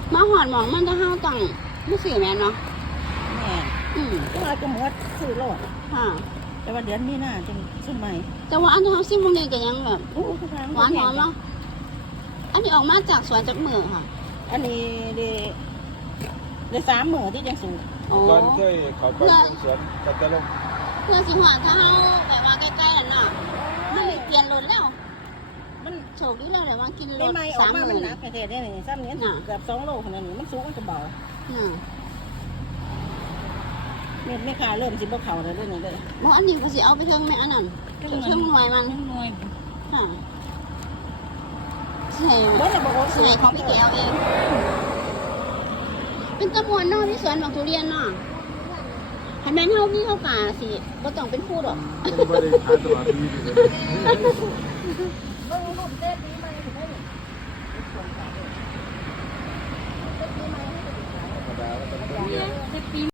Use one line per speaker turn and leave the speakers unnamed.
มาหอดหมองมันจะห้าวตังไม่สื่อแม่นเนาะ
แม่ก็มาจะหมดซื้อโลด
ค่ะ
แต่ว่าเดือนนี้น่าจะซื้อใหม่
แต่ว่าอันที่เขาซิมพวกนี้ก็ยังแบบ
โอ้ทุกครั้ง
หวานหอมเนาะอันนี้ออกมาจากสวนจากมือค่ะ
อันนี้ได้3 มื้อที่จังสูง
โอ้
ก่อนเคยเขาไปสวนกัตตะลง
เพื่อสิหัวถ้าเขาแบบว่าใกล้ๆนั่นเนาะมันเลยเปลี่ยนรถแล้ว
มัน
โชคดีแล้วเลยว่ากินร
ไม่
ถ
ไหม้ออ
สาก ม
มา
ห
มัน
มื่น
หนักแท้ๆได้นี่ซ้ำนี้เกือบ2 โลขนาดนี้มันสูงมันก็เบา
น่ะ
เม็ดไม่ขายเริ่มสิบ่เข้าแล้วเด้อนี่เด้อ
บอกอันนี้ก็สิเอาไปเทิงแม่อันนั้นเทิงหน่วยมัน
หน่วย
ค่ะใช่
บ่ได้บ่โอ้
ใช่ของพี่แก้วเอง เป็นตะมวนเนาะที่สวนดอกทุเรียนเนาะให้แม่นเฮามีเฮากาสิบ่ต้องเป็นคู่ดอก
ยังไม่ได้หาตลาดดีเลย
เบิ่งรูปเต้ปีใหม่ถึงได้นี่
ธรรมดาแล้วก็